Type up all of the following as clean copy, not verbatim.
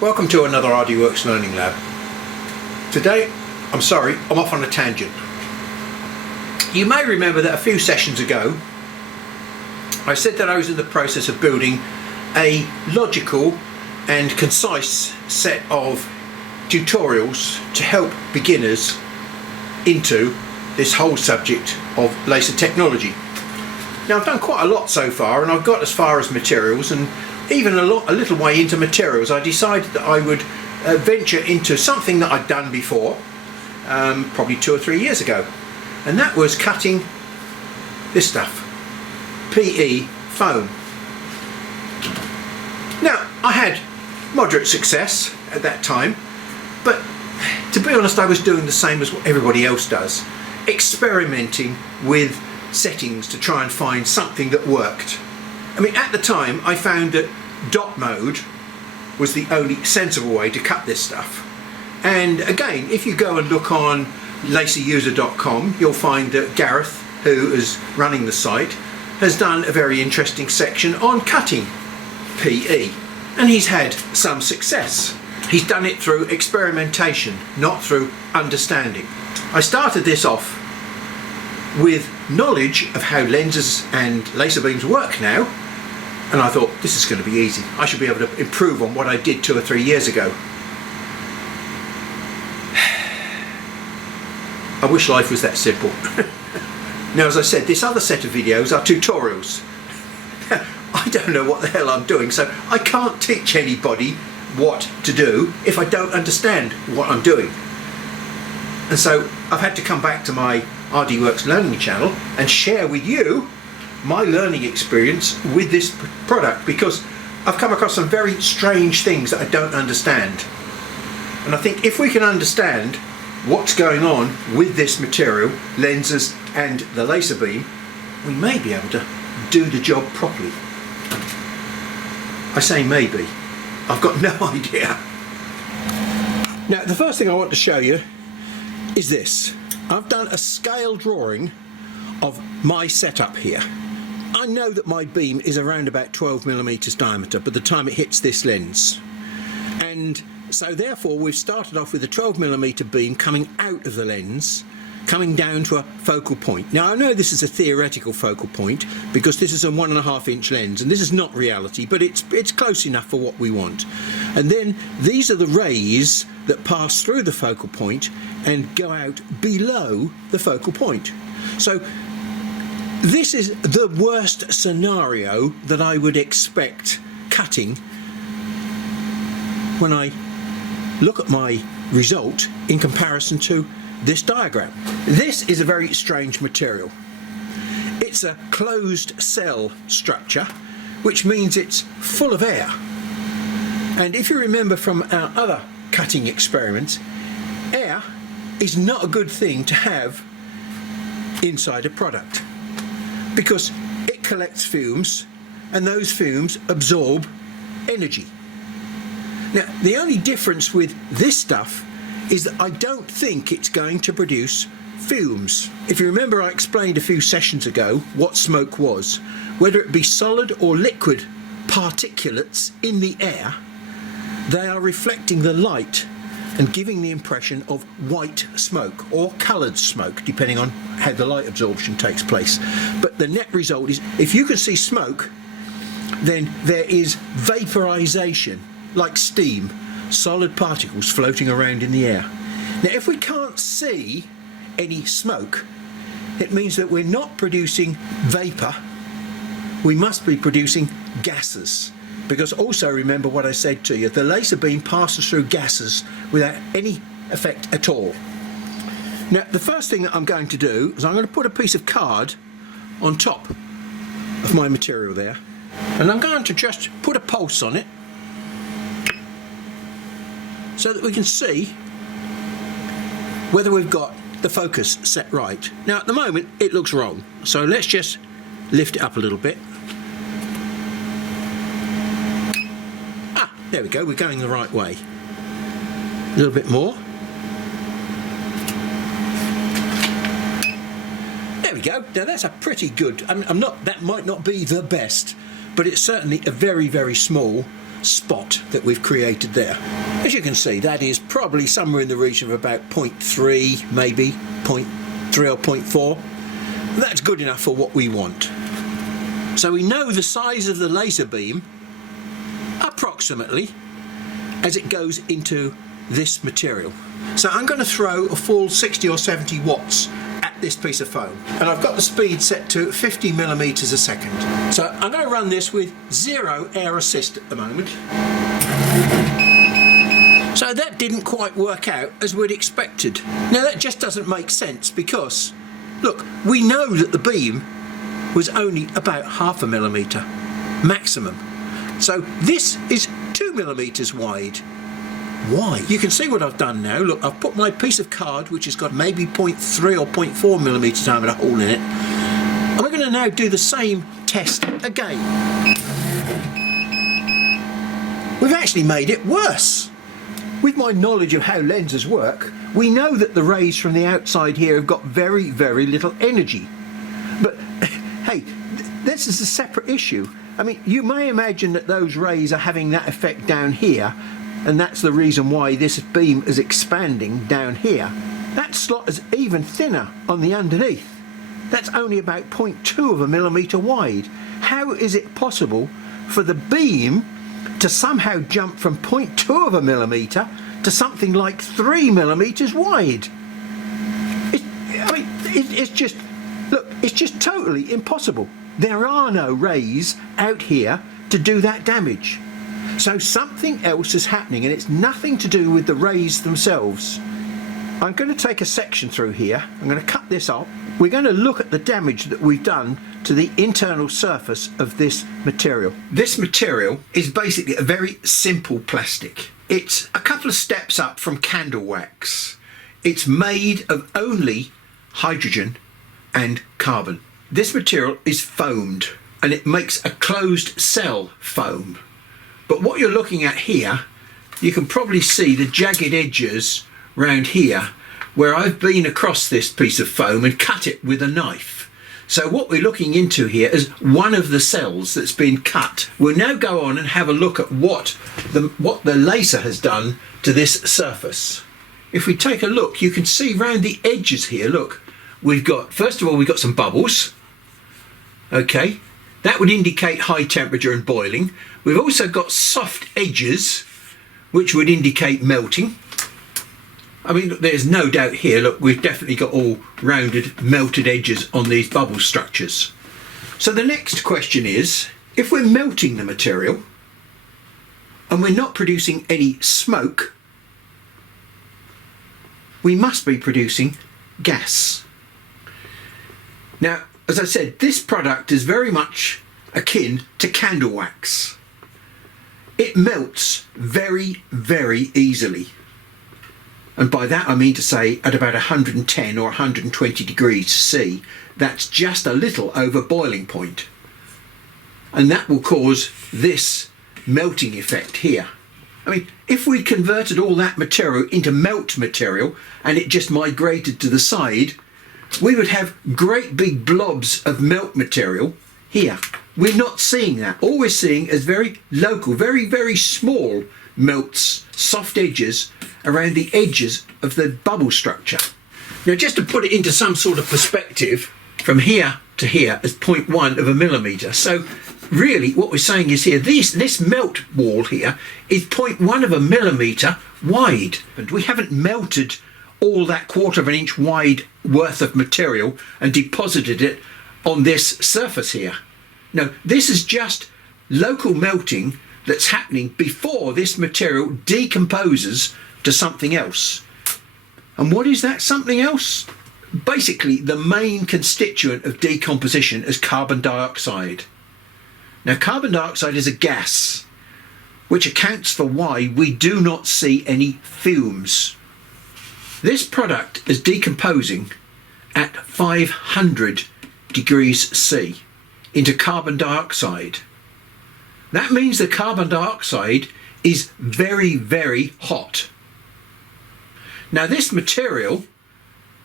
Welcome to another RDWorks Learning Lab. Today, I'm off on a tangent. You may remember that a few sessions ago I said that I was in the process of building a logical and concise set of tutorials to help beginners into this whole subject of laser technology. Now, I've done quite a lot so far, and I've got as far as materials, and even a little way into materials I decided that I would venture into something that I'd done before, probably 2 or 3 years ago, and that was cutting this stuff, PE foam. Now, I had moderate success at that time, but to be honest, I was doing the same as what everybody else does, experimenting with settings to try and find something that worked. I mean, at the time I found that dot mode was the only sensible way to cut this stuff. And again, if you go and look on laseruser.com, you'll find that Gareth, who is running the site, has done a very interesting section on cutting PE, and he's had some success. He's done it through experimentation, not through understanding. I started this off with knowledge of how lenses and laser beams work now, and I thought, this is going to be easy. I should be able to improve on what I did 2 or 3 years ago. I wish life was that simple. Now, as I said, this other set of videos are tutorials. I don't know what the hell I'm doing, so I can't teach anybody what to do if I don't understand what I'm doing. And so I've had to come back to my RDWorks learning channel and share with you my learning experience with this product, because I've come across some very strange things that I don't understand. And I think if we can understand what's going on with this material, lenses and the laser beam, we may be able to do the job properly. I say maybe. I've got no idea. Now, the first thing I want to show you is this. I've done a scale drawing of my setup here. I know that my beam is around about 12mm diameter by the time it hits this lens, and so therefore we've started off with a 12mm beam coming out of the lens, coming down to a focal point. Now, I know this is a theoretical focal point because this is a 1.5-inch lens, and this is not reality, but it's close enough for what we want. And then these are the rays that pass through the focal point and go out below the focal point. So this is the worst scenario that I would expect cutting when I look at my result in comparison to this diagram. This is a very strange material. It's a closed cell structure, which means it's full of air. And if you remember from our other cutting experiments, air is not a good thing to have inside a product, because it collects fumes, and those fumes absorb energy. Now, the only difference with this stuff is that I don't think it's going to produce fumes. If you remember, I explained a few sessions ago what smoke was. Whether it be solid or liquid particulates in the air, they are reflecting the light and giving the impression of white smoke or coloured smoke, depending on how the light absorption takes place. But the net result is, if you can see smoke, then there is vaporization, like steam, solid particles floating around in the air. Now, if we can't see any smoke, it means that we're not producing vapor, we must be producing gases. Because also remember what I said to you, the laser beam passes through gases without any effect at all. Now, the first thing that I'm going to do is I'm going to put a piece of card on top of my material there, and I'm going to just put a pulse on it so that we can see whether we've got the focus set right. Now, at the moment it looks wrong, so let's just lift it up a little bit. There we go, we're going the right way. A little bit more. There we go. Now that's a pretty good, that might not be the best, but it's certainly a very, very small spot that we've created there. As you can see, that is probably somewhere in the region of about 0.3, maybe 0.3 or 0.4. That's good enough for what we want. So we know the size of the laser beam approximately as it goes into this material. So I'm going to throw a full 60 or 70 watts at this piece of foam, and I've got the speed set to 50 millimeters a second. So I'm going to run this with 0 air assist at the moment. So that didn't quite work out as we'd expected. Now that just doesn't make sense because, look, we know that the beam was only about half a millimeter maximum. So this is 2 millimeters wide. Why? You can see what I've done now. Look, I've put my piece of card, which has got maybe 0.3 or 0.4 millimeter diameter hole in it, and we're going to now do the same test again. We've actually made it worse. With my knowledge of how lenses work, we know that the rays from the outside here have got very, very little energy. But hey, this is a separate issue. I mean, you may imagine that those rays are having that effect down here, and that's the reason why this beam is expanding down here. That slot is even thinner on the underneath. That's only about 0.2 of a millimeter wide. How is it possible for the beam to somehow jump from 0.2 of a millimeter to something like 3 millimeters wide? It's just, look, it's just totally impossible. There are no rays out here to do that damage. So something else is happening, and it's nothing to do with the rays themselves. I'm going to take a section through here. I'm going to cut this off. We're going to look at the damage that we've done to the internal surface of this material. This material is basically a very simple plastic. It's a couple of steps up from candle wax. It's made of only hydrogen and carbon. This material is foamed, and it makes a closed cell foam. But what you're looking at here, you can probably see the jagged edges round here where I've been across this piece of foam and cut it with a knife. So what we're looking into here is one of the cells that's been cut. We'll now go on and have a look at what the laser has done to this surface. If we take a look, you can see round the edges here, look, we've got, first of all, we've got some bubbles. Okay, that would indicate high temperature and boiling. We've also got soft edges, which would indicate melting. I mean, look, there's no doubt here, look, we've definitely got all rounded, melted edges on these bubble structures. So the next question is, if we're melting the material and we're not producing any smoke, we must be producing gas. Now, as I said, this product is very much akin to candle wax. It melts very, very easily. And by that I mean to say at about 110 or 120 degrees C. That's just a little over boiling point. And that will cause this melting effect here. I mean, if we converted all that material into melt material and it just migrated to the side, we would have great big blobs of melt material here. We're not seeing that. All we're seeing is very local, very, very small melts, soft edges around the edges of the bubble structure. Now, just to put it into some sort of perspective, from here to here is 0.1 of a millimeter. So really what we're saying is here, this melt wall here is 0.1 of a millimeter wide. And we haven't melted all that 1/4 of an inch wide worth of material and deposited it on this surface here. No, this is just local melting that's happening before this material decomposes to something else. And what is that something else? Basically, the main constituent of decomposition is carbon dioxide. Now, carbon dioxide is a gas, which accounts for why we do not see any fumes. This product is decomposing at 500 degrees C into carbon dioxide. That means the carbon dioxide is very, very hot. Now, this material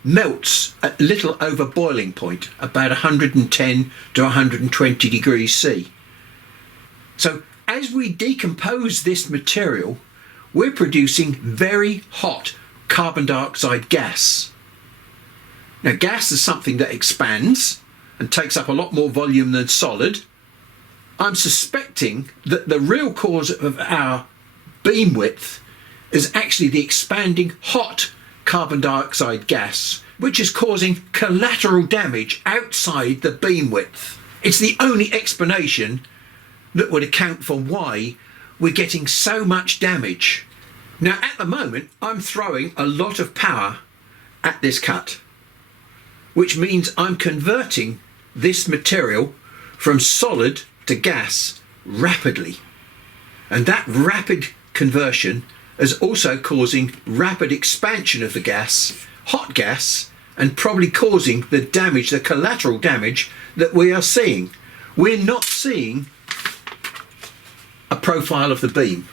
melts at little over boiling point, about 110 to 120 degrees C. So As we decompose this material, we're producing very hot carbon dioxide gas. Now, gas is something that expands and takes up a lot more volume than solid. I'm suspecting that the real cause of our beam width is actually the expanding hot carbon dioxide gas, which is causing collateral damage outside the beam width. It's the only explanation that would account for why we're getting so much damage. Now, at the moment, I'm throwing a lot of power at this cut, which means I'm converting this material from solid to gas rapidly. And that rapid conversion is also causing rapid expansion of the gas, hot gas, and probably causing the damage, the collateral damage that we are seeing. We're not seeing a profile of the beam,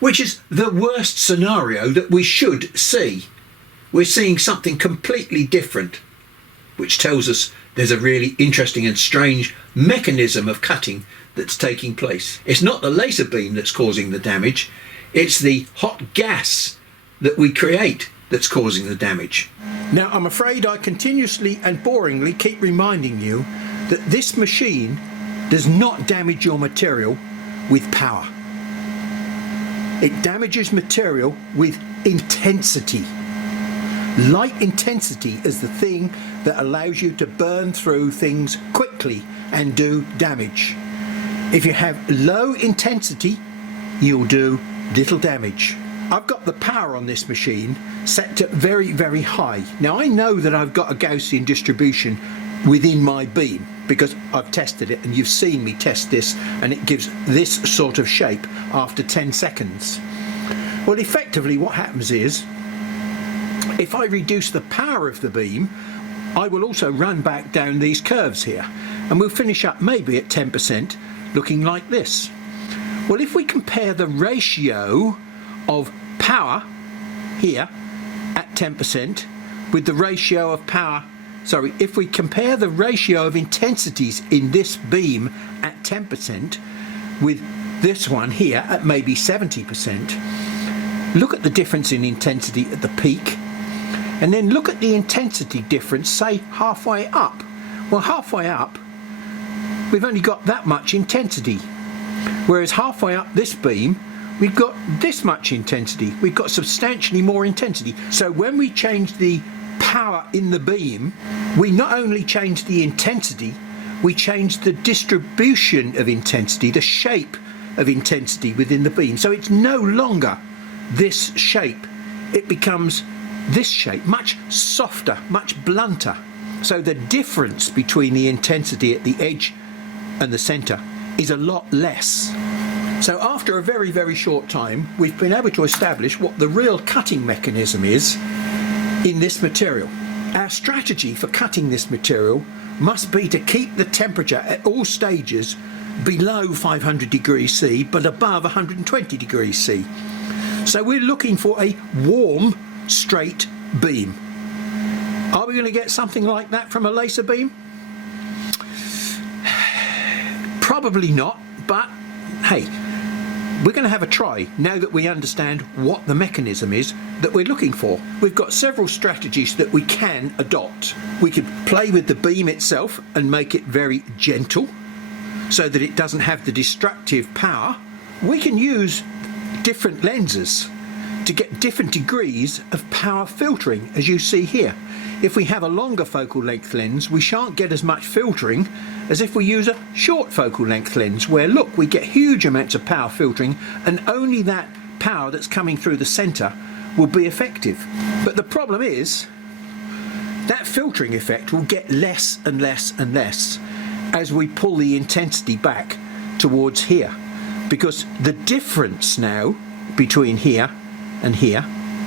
which is the worst scenario that we should see. We're seeing something completely different, which tells us there's a really interesting and strange mechanism of cutting that's taking place. It's not the laser beam that's causing the damage, it's the hot gas that we create that's causing the damage. Now, I'm afraid I continuously and boringly keep reminding you that this machine does not damage your material with power. It damages material with intensity. Light intensity is the thing that allows you to burn through things quickly and do damage. If you have low intensity, you'll do little damage. I've got the power on this machine set to very, very high. Now, I know that I've got a Gaussian distribution within my beam because I've tested it, and you've seen me test this, and it gives this sort of shape after 10 seconds. Well, effectively what happens is, if I reduce the power of the beam, I will also run back down these curves here, and we'll finish up maybe at 10%, looking like this. Well, if we compare the ratio of power here at 10% with the ratio of power, if we compare the ratio of intensities in this beam at 10% with this one here at maybe 70%, look at the difference in intensity at the peak, and then look at the intensity difference, say halfway up. Well, halfway up, we've only got that much intensity, whereas halfway up this beam, we've got this much intensity. We've got substantially more intensity. So when we change the power in the beam, we not only change the intensity, we change the distribution of intensity, the shape of intensity within the beam. So it's no longer this shape. It becomes this shape, much softer, much blunter. So the difference between the intensity at the edge and the center is a lot less. So after a very, very short time, we've been able to establish what the real cutting mechanism is in this material. Our strategy for cutting this material must be to keep the temperature at all stages below 500 degrees C but above 120 degrees C. So we're looking for a warm, straight beam. Are we going to get something like that from a laser beam? Probably not, but hey, we're going to have a try now that we understand what the mechanism is that we're looking for. We've got several strategies that we can adopt. We could play with the beam itself and make it very gentle so that it doesn't have the destructive power. We can use different lenses to get different degrees of power filtering, as you see here. If we have a longer focal length lens, we shan't get as much filtering as if we use a short focal length lens, where look, we get huge amounts of power filtering, and only that power that's coming through the center will be effective. But the problem is that filtering effect will get less and less and less as we pull the intensity back towards here, because the difference now between here and here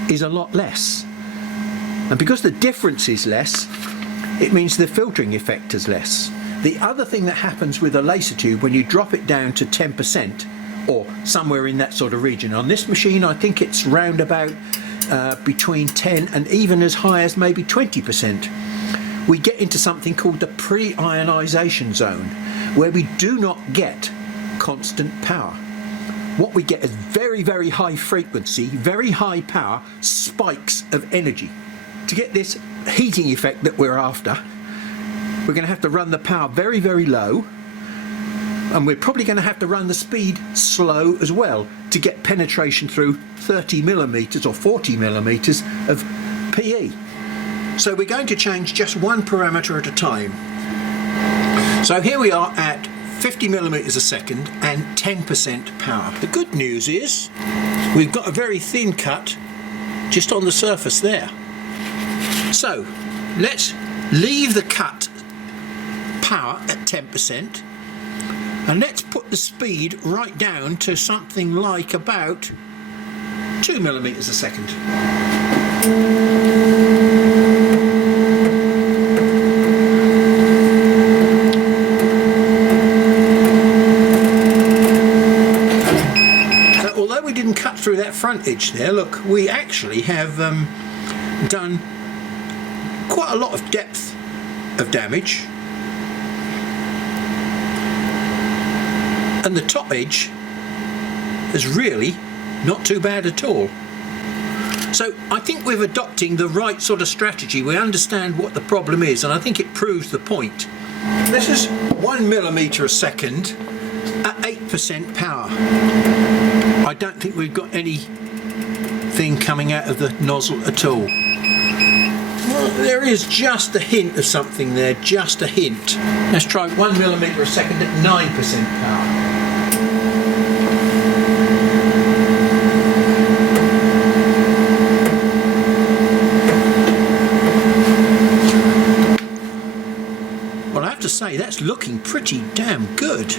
is a lot less. And because the difference is less, it means the filtering effect is less. The other thing that happens with a laser tube when you drop it down to 10% or somewhere in that sort of region, on this machine I think it's round about between 10 and even as high as maybe 20%, we get into something called the pre-ionization zone, where we do not get constant power. what we get is very, very high frequency, very high power spikes of energy. To get this heating effect that we're after, we're going to have to run the power very, very low, and we're probably going to have to run the speed slow as well to get penetration through 30 millimeters or 40 millimeters of PE. So we're going to change just one parameter at a time. So here we are at 50 millimeters a second and 10% power. The good news is we've got a very thin cut just on the surface there. So let's leave the cut power at 10% and let's put the speed right down to something like about 2 millimeters a second. So although we didn't cut through that front edge there, look, we actually have done quite a lot of depth of damage, and the top edge is really not too bad at all. So I think we're adopting the right sort of strategy. We understand what the problem is, and I think it proves the point. This is 1 millimeter a second at 8% power. I don't think we've got anything coming out of the nozzle at all. Well, there is just a hint of something there, just a hint. Let's try 1 millimeter a second at 9% power. Well, I have to say, that's looking pretty damn good.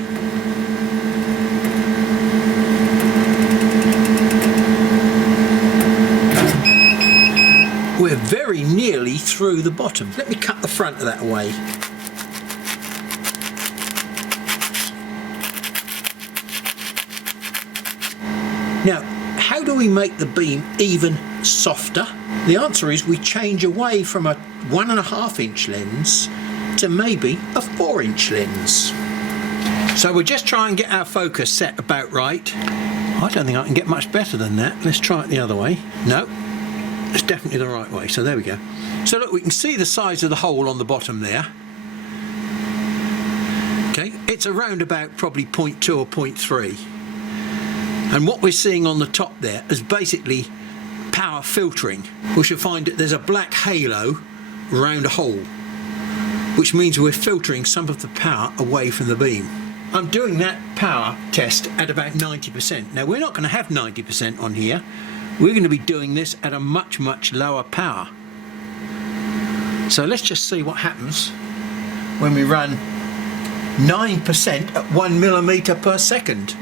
We're very nearly through the bottom. Let me cut the front of that away. Now, how do we make the beam even softer? The answer is we change away from a 1.5 inch lens to maybe a 4-inch lens. So we'll just try and get our focus set about right. I don't think I can get much better than that. Let's try it the other way. No. It's definitely the right way, so there we go. So look, we can see the size of the hole on the bottom there. Okay, it's around about probably 0.2 or 0.3. And what we're seeing on the top there is basically power filtering. We should find that there's a black halo around a hole, which means we're filtering some of the power away from the beam. I'm doing that power test at about 90%. Now, we're not going to have 90% on here. We're going to be doing this at a much, much lower power. So let's just see what happens when we run 9% at 1 millimeter per second.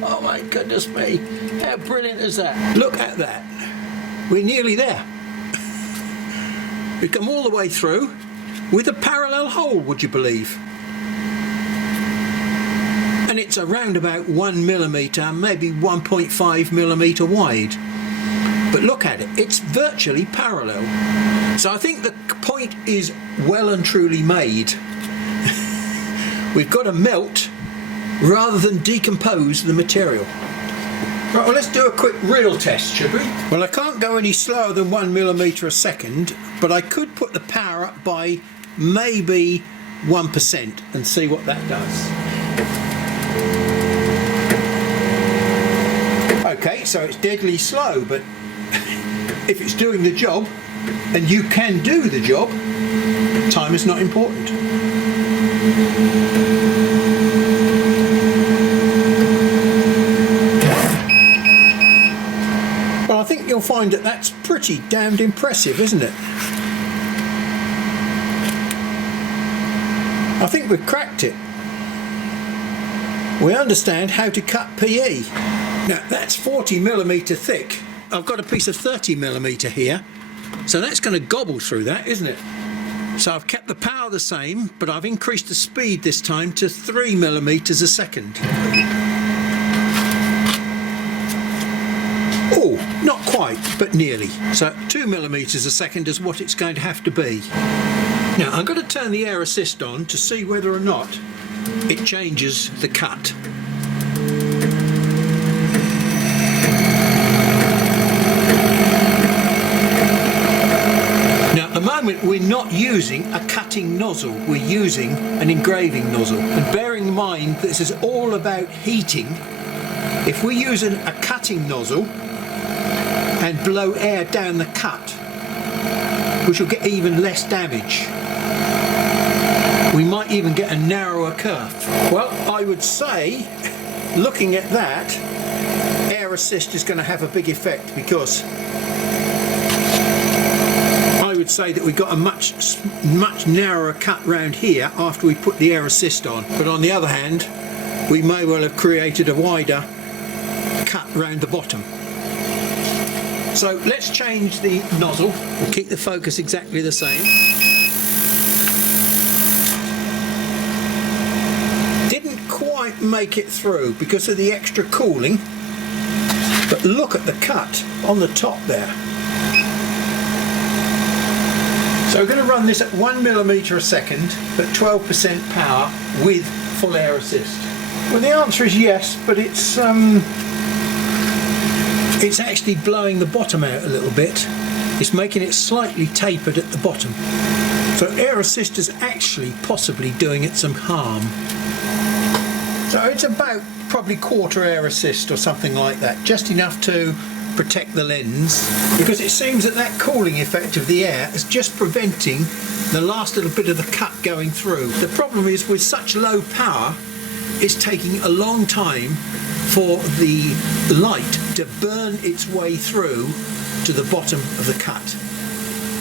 Oh my goodness me, how brilliant is that? Look at that. We're nearly there. We've come all the way through with a parallel hole, would you believe? And it's around about 1 millimeter, maybe 1.5 millimeter wide. But look at it, it's virtually parallel. So I think the point is well and truly made. We've got to melt rather than decompose the material. Right, well, let's do a quick real test, should we? Well, I can't go any slower than 1 millimeter a second, but I could put the power up by maybe 1% and see what that does. Okay, so it's deadly slow, but if it's doing the job, and you can do the job, time is not important. Well, I think you'll find that that's pretty damned impressive, isn't it? I think we've cracked it. We understand how to cut PE. Now, that's 40 millimeter thick. I've got a piece of 30 millimeter here, so that's going to gobble through that, isn't it? So I've kept the power the same, but I've increased the speed this time to 3 millimeters a second. quite, but nearly. So 2 millimeters a second is what it's going to have to be. Now I'm going to turn the air assist on to see whether or not it changes the cut. Now at the moment we're not using a cutting nozzle, we're using an engraving nozzle. And bearing in mind this is all about heating, if we use a cutting nozzle and blow air down the cut, we shall get even less damage. We might even get a narrower curve. Well, I would say, looking at that, air assist is going to have a big effect, because I would say that we got a much narrower cut round here after we put the air assist on. But on the other hand, we may well have created a wider cut round the bottom. So let's change the nozzle. We'll keep the focus exactly the same. Didn't quite make it through because of the extra cooling, but look at the cut on the top there. So we're going to run this at 1 millimeter a second at 12% power with full air assist. Well, the answer is yes, but it's actually blowing the bottom out a little bit. It's making it slightly tapered at the bottom. So air assist is actually possibly doing it some harm. So it's about probably quarter air assist or something like that, just enough to protect the lens, because it seems that that cooling effect of the air is just preventing the last little bit of the cut going through. The problem is with such low power, it's taking a long time for the light to burn its way through to the bottom of the cut,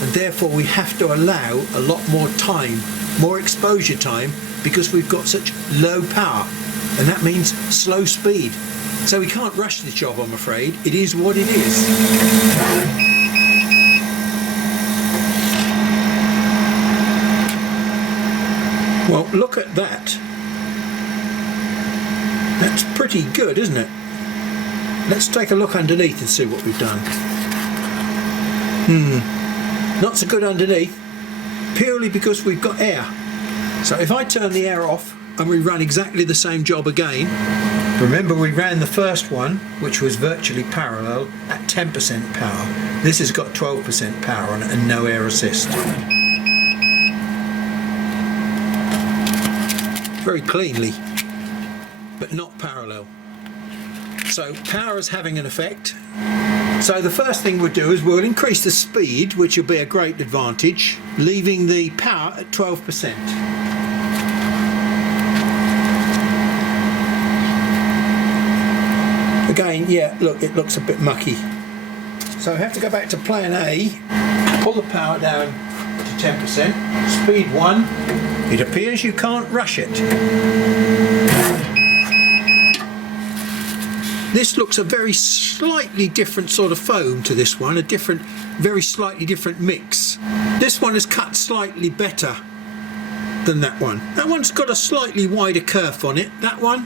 and therefore we have to allow a lot more time, more exposure time, because we've got such low power, and that means slow speed. So we can't rush the job, I'm afraid. It is what it is. Well, look at that. That's pretty good, isn't it? Let's take a look underneath and see what we've done. Not so good underneath, purely because we've got air. So if I turn the air off and we run exactly the same job again, remember we ran the first one, which was virtually parallel, at 10% power. This has got 12% power on it and no air assist. Very cleanly, but not parallel. So power is having an effect. So the first thing we'll do is we'll increase the speed, which will be a great advantage, leaving the power at 12%. Again, yeah, look, it looks a bit mucky. So I have to go back to plan A, pull the power down to 10%, speed 1. It appears you can't rush it. This looks a very slightly different sort of foam to this one, a different, very slightly different mix. This one is cut slightly better than that one. That one's got a slightly wider kerf on it. That one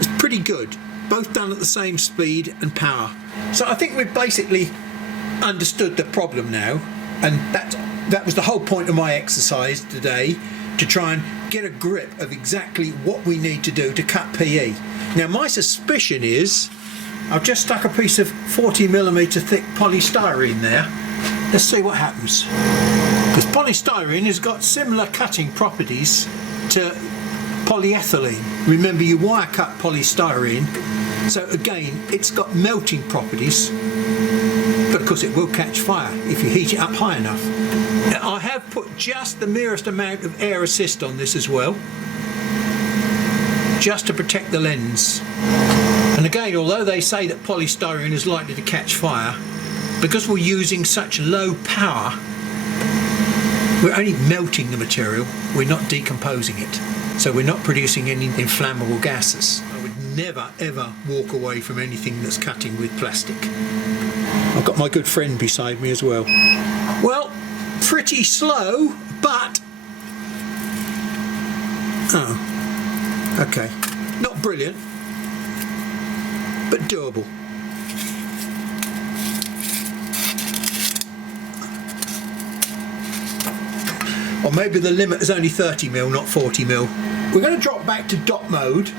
is pretty good. Both done at the same speed and power. So I think we've basically understood the problem now, and that was the whole point of my exercise today, to try and get a grip of exactly what we need to do to cut PE. Now my suspicion is I've just stuck a piece of 40mm thick polystyrene there. Let's see what happens. Because polystyrene has got similar cutting properties to polyethylene. Remember, you wire cut polystyrene, so again it's got melting properties, but of course it will catch fire if you heat it up high enough. Now, I have put just the merest amount of air assist on this as well, just to protect the lens. And again, although they say that polystyrene is likely to catch fire, because we're using such low power, we're only melting the material, we're not decomposing it. So we're not producing any inflammable gases. I would never ever walk away from anything that's cutting with plastic. I've got my good friend beside me as well. Well, pretty slow, but... oh, okay. Not brilliant, but doable. Or maybe the limit is only 30mm, not 40mm. We're going to drop back to dot mode.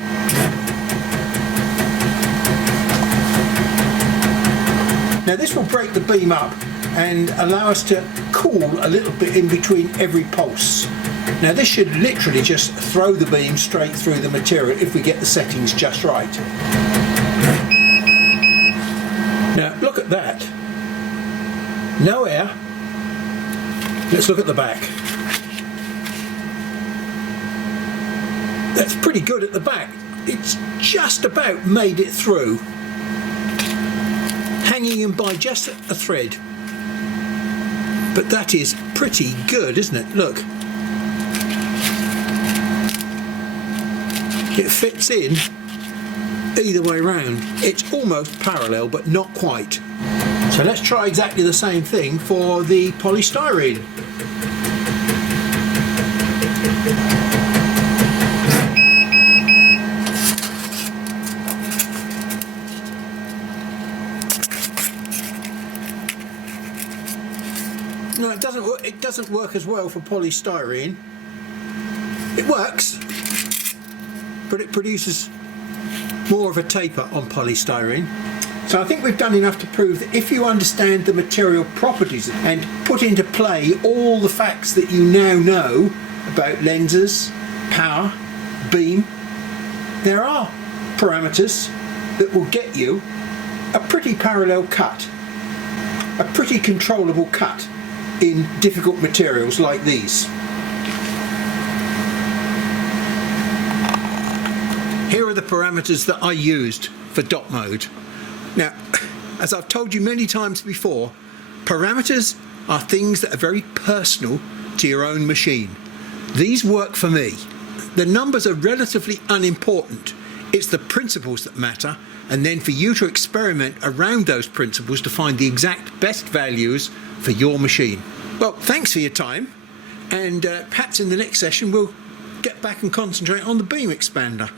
Now this will break the beam up and allow us to cool a little bit in between every pulse. Now this should literally just throw the beam straight through the material if we get the settings just right. Now look at that. No air. Let's look at the back. That's pretty good at the back. It's just about made it through, hanging in by just a thread. But that is pretty good, isn't it? Look. It fits in either way round. It's almost parallel, but not quite. So let's try exactly the same thing for the polystyrene. No, it doesn't work as well for polystyrene. It works, but it produces more of a taper on polystyrene. So I think we've done enough to prove that if you understand the material properties and put into play all the facts that you now know about lenses, power, beam, there are parameters that will get you a pretty parallel cut, a pretty controllable cut in difficult materials like these. Here are the parameters that I used for dot mode. Now, as I've told you many times before, parameters are things that are very personal to your own machine. These work for me. The numbers are relatively unimportant. It's the principles that matter, and then for you to experiment around those principles to find the exact best values for your machine. Well, thanks for your time, and perhaps in the next session we'll get back and concentrate on the beam expander.